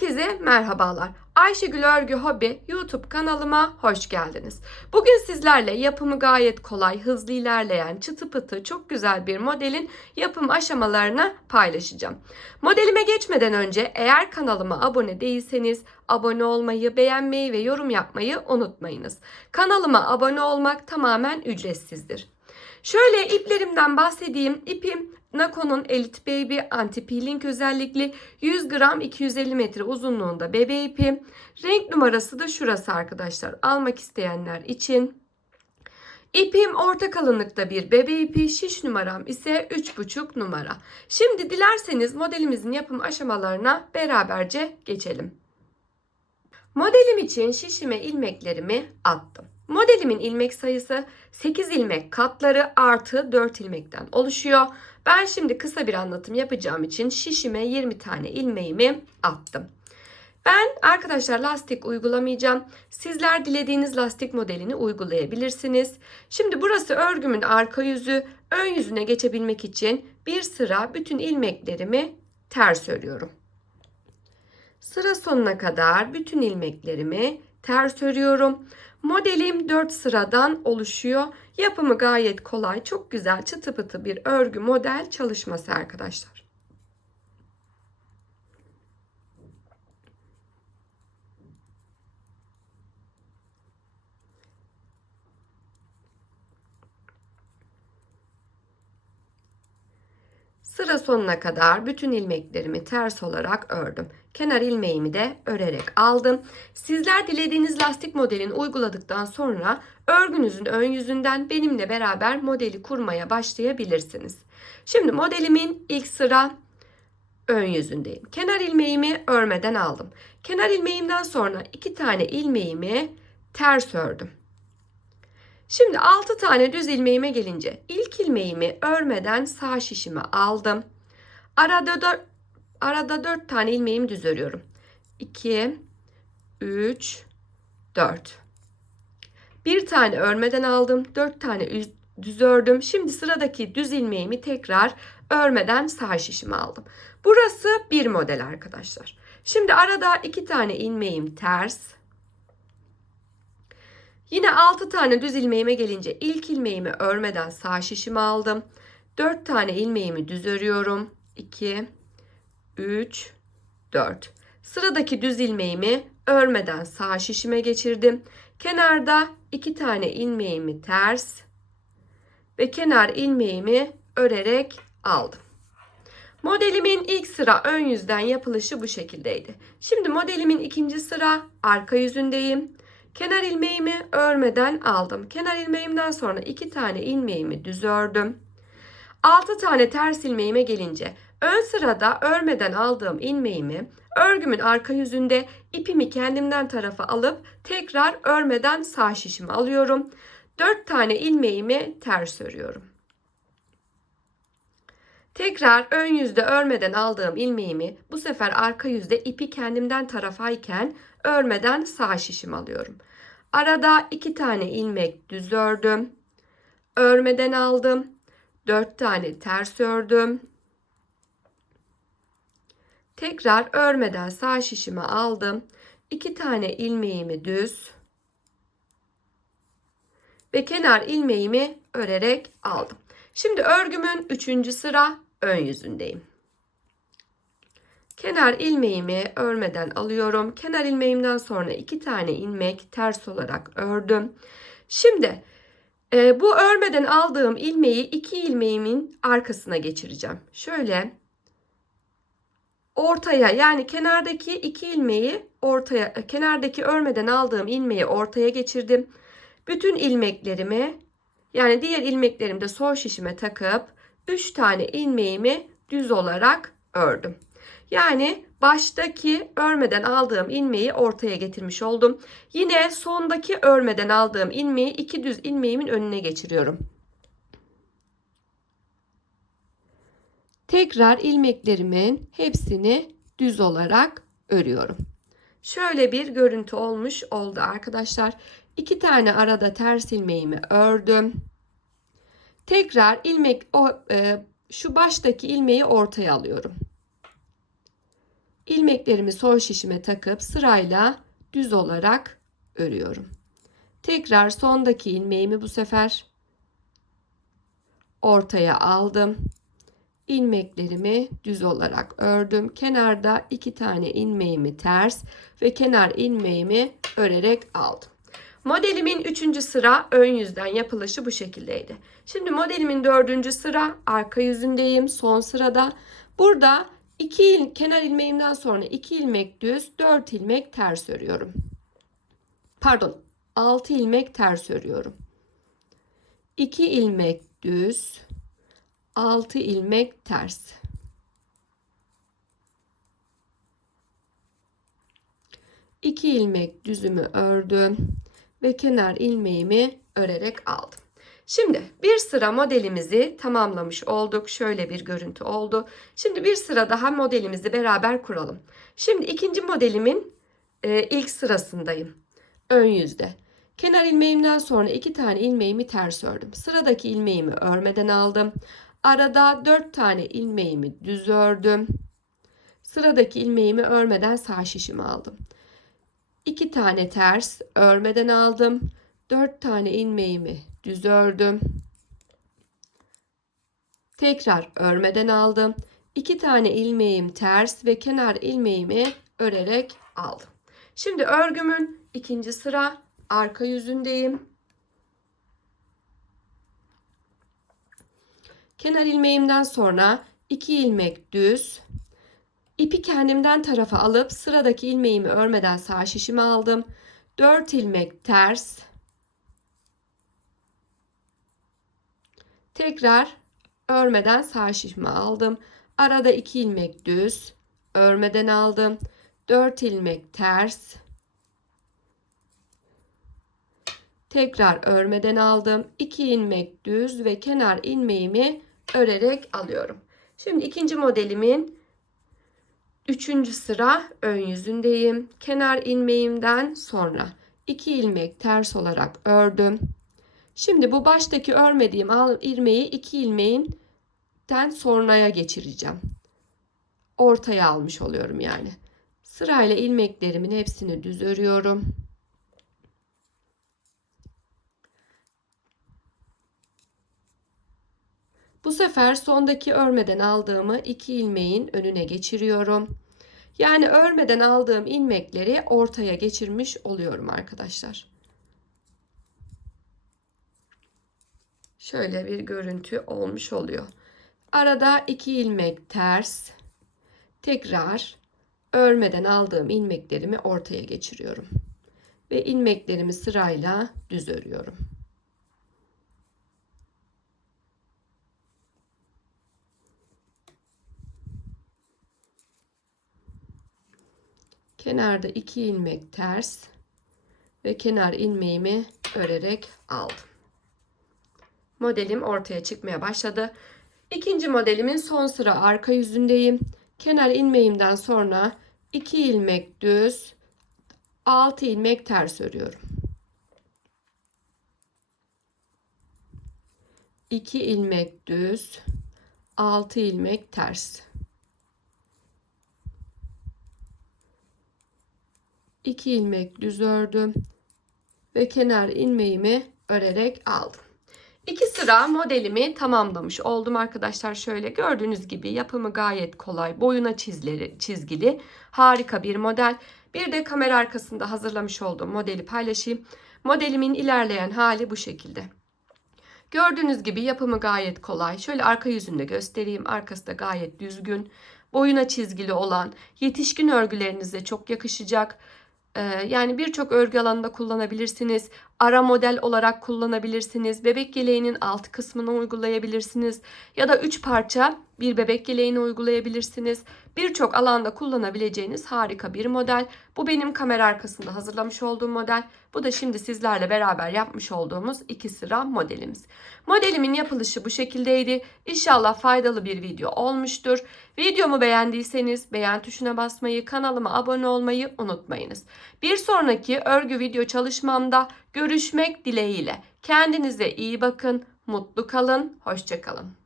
Herkese merhabalar. Ayşegül Örgü Hobi YouTube kanalıma hoş geldiniz. Bugün sizlerle yapımı gayet kolay, hızlı ilerleyen, çıtı pıtı çok güzel bir modelin yapım aşamalarını paylaşacağım. Modelime geçmeden önce eğer kanalıma abone değilseniz abone olmayı, beğenmeyi ve yorum yapmayı unutmayınız. Kanalıma abone olmak tamamen ücretsizdir. Şöyle iplerimden bahsedeyim. İpim Nako'nun Elite Baby anti peeling özellikli 100 gram 250 metre uzunluğunda bebe ipi. Renk numarası da şurası arkadaşlar. Almak isteyenler için. İpim orta kalınlıkta bir bebe ipi, şiş numaram ise 3,5 numara. Şimdi dilerseniz modelimizin yapım aşamalarına beraberce geçelim. Modelim için şişime ilmeklerimi attım. Modelimin ilmek sayısı 8 ilmek katları artı 4 ilmekten oluşuyor. Ben şimdi kısa bir anlatım yapacağım için şişime 20 tane ilmeğimi attım. Ben arkadaşlar lastik uygulamayacağım. Sizler dilediğiniz lastik modelini uygulayabilirsiniz. Şimdi burası örgümün arka yüzü. Ön yüzüne geçebilmek için bir sıra bütün ilmeklerimi ters örüyorum. Sıra sonuna kadar bütün ilmeklerimi ters örüyorum. Modelim 4 sıradan oluşuyor. Yapımı gayet kolay, çok güzel çıtı pıtı bir örgü model çalışması arkadaşlar. Sıra sonuna kadar bütün ilmeklerimi ters olarak ördüm. Kenar ilmeğimi de örerek aldım. Sizler dilediğiniz lastik modelini uyguladıktan sonra örgünüzün ön yüzünden benimle beraber modeli kurmaya başlayabilirsiniz. Şimdi modelimin ilk sıra ön yüzündeyim. Kenar ilmeğimi örmeden aldım. Kenar ilmeğimden sonra iki tane ilmeğimi ters ördüm. Şimdi 6 tane düz ilmeğime gelince ilmeğimi örmeden sağ şişime aldım. Arada 4 arada 4 tane ilmeğimi düz örüyorum. 2 3 4 Bir tane örmeden aldım. 4 tane düz ördüm. Şimdi sıradaki düz ilmeğimi tekrar örmeden sağ şişime aldım. Burası bir model arkadaşlar. Şimdi arada 2 tane ilmeğim ters. Yine 6 tane düz ilmeğime gelince ilk ilmeğimi örmeden sağ şişime aldım. 4 tane ilmeğimi düz örüyorum. 2 3 4. Sıradaki düz ilmeğimi örmeden sağ şişime geçirdim. Kenarda 2 tane ilmeğimi ters ve kenar ilmeğimi örerek aldım. Modelimin ilk sıra ön yüzden yapılışı bu şekildeydi. Şimdi modelimin ikinci sıra arka yüzündeyim. Kenar ilmeğimi örmeden aldım. Kenar ilmeğimden sonra iki tane ilmeğimi düz ördüm. 6 tane ters ilmeğime gelince ön sırada örmeden aldığım ilmeğimi örgümün arka yüzünde ipimi kendimden tarafa alıp tekrar örmeden sağ şişime alıyorum. 4 tane ilmeğimi ters örüyorum. Tekrar ön yüzde örmeden aldığım ilmeğimi bu sefer arka yüzde ipi kendimden tarafayken örmeden sağ şişim alıyorum. Arada iki tane ilmek düz ördüm. Örmeden aldım. Dört tane ters ördüm. Tekrar örmeden sağ şişimi aldım. İki tane ilmeğimi düz ve kenar ilmeğimi örerek aldım. Şimdi örgümün üçüncü sıra ön yüzündeyim. Kenar ilmeğimi örmeden alıyorum. Kenar ilmeğimden sonra iki tane ilmek ters olarak ördüm. Şimdi e, bu örmeden aldığım ilmeği iki ilmeğimin arkasına geçireceğim. Şöyle ortaya yani kenardaki iki ilmeği ortaya kenardaki örmeden aldığım ilmeği ortaya geçirdim. Bütün ilmeklerimi yani diğer ilmeklerimi de sol şişime takıp 3 tane ilmeğimi düz olarak ördüm. Yani baştaki örmeden aldığım ilmeği ortaya getirmiş oldum. Yine sondaki örmeden aldığım ilmeği iki düz ilmeğimin önüne geçiriyorum. Tekrar ilmeklerimin hepsini düz olarak örüyorum. Şöyle bir görüntü olmuş oldu arkadaşlar. İki tane arada ters ilmeğimi ördüm. Tekrar ilmek o e, şu baştaki ilmeği ortaya alıyorum. ilmeklerimi sol şişime takıp sırayla düz olarak örüyorum. Tekrar sondaki ilmeğimi bu sefer ortaya aldım. İlmeklerimi düz olarak ördüm. Kenarda iki tane ilmeğimi ters ve kenar ilmeğimi örerek aldım. Modelimin 3. sıra ön yüzden yapılışı bu şekildeydi. Şimdi modelimin 4. sıra arka yüzündeyim. Son sırada. Burada 2 il, kenar ilmeğimden sonra 2 ilmek düz, 4 ilmek ters örüyorum. Pardon, 6 ilmek ters örüyorum. 2 ilmek düz, 6 ilmek ters. İki ilmek düzümü ördüm ve kenar ilmeğimi örerek aldım. Şimdi bir sıra modelimizi tamamlamış olduk. Şöyle bir görüntü oldu. Şimdi bir sıra daha modelimizi beraber kuralım. Şimdi ikinci modelimin e, ilk sırasındayım. Ön yüzde. Kenar ilmeğimden sonra iki tane ilmeğimi ters ördüm. Sıradaki ilmeğimi örmeden aldım. Arada dört tane ilmeğimi düz ördüm. Sıradaki ilmeğimi örmeden sağ şişimi aldım. 2 tane ters örmeden aldım. 4 tane ilmeğimi düz ördüm. Tekrar örmeden aldım. 2 tane ilmeğim ters ve kenar ilmeğimi örerek aldım. Şimdi örgümün ikinci sıra arka yüzündeyim. Kenar ilmeğimden sonra 2 ilmek düz, İpi kendimden tarafa alıp sıradaki ilmeğimi örmeden sağ şişime aldım. 4 ilmek ters. Tekrar örmeden sağ şişime aldım. Arada 2 ilmek düz. Örmeden aldım. 4 ilmek ters. Tekrar örmeden aldım. 2 ilmek düz ve kenar ilmeğimi örerek alıyorum. Şimdi ikinci modelimin Üçüncü sıra ön yüzündeyim. Kenar ilmeğimden sonra iki ilmek ters olarak ördüm. Şimdi bu baştaki örmediğim ilmeği iki ilmeğinden sonraya geçireceğim. Ortaya almış oluyorum yani. Sırayla ilmeklerimin hepsini düz örüyorum. Bu sefer sondaki örmeden aldığımı iki ilmeğin önüne geçiriyorum. Yani örmeden aldığım ilmekleri ortaya geçirmiş oluyorum arkadaşlar. Şöyle bir görüntü olmuş oluyor. Arada iki ilmek ters. Tekrar örmeden aldığım ilmeklerimi ortaya geçiriyorum. Ve ilmeklerimi sırayla düz örüyorum. Kenarda iki ilmek ters ve kenar ilmeğimi örerek aldım. Modelim ortaya çıkmaya başladı. İkinci modelimin son sıra arka yüzündeyim. Kenar ilmeğimden sonra 2 ilmek düz, 6 ilmek ters örüyorum. 2 ilmek düz, 6 ilmek ters. 2 ilmek düz ördüm ve kenar ilmeğimi örerek aldım. İki sıra modelimi tamamlamış oldum arkadaşlar. Şöyle gördüğünüz gibi yapımı gayet kolay. Boyuna çizgileri, çizgili harika bir model. Bir de kamera arkasında hazırlamış olduğum modeli paylaşayım. Modelimin ilerleyen hali bu şekilde. Gördüğünüz gibi yapımı gayet kolay. Şöyle arka yüzünde göstereyim. Arkası da gayet düzgün. Boyuna çizgili olan yetişkin örgülerinize çok yakışacak. Yani birçok örgü alanında kullanabilirsiniz. Ara model olarak kullanabilirsiniz. Bebek yeleğinin alt kısmına uygulayabilirsiniz. Ya da 3 parça bir bebek yeleğine uygulayabilirsiniz. Birçok alanda kullanabileceğiniz harika bir model. Bu benim kamera arkasında hazırlamış olduğum model. Bu da şimdi sizlerle beraber yapmış olduğumuz iki sıra modelimiz. Modelimin yapılışı bu şekildeydi. İnşallah faydalı bir video olmuştur. Videomu beğendiyseniz beğen tuşuna basmayı, kanalıma abone olmayı unutmayınız. Bir sonraki örgü video çalışmamda görüşmek dileğiyle. Kendinize iyi bakın, mutlu kalın, hoşçakalın.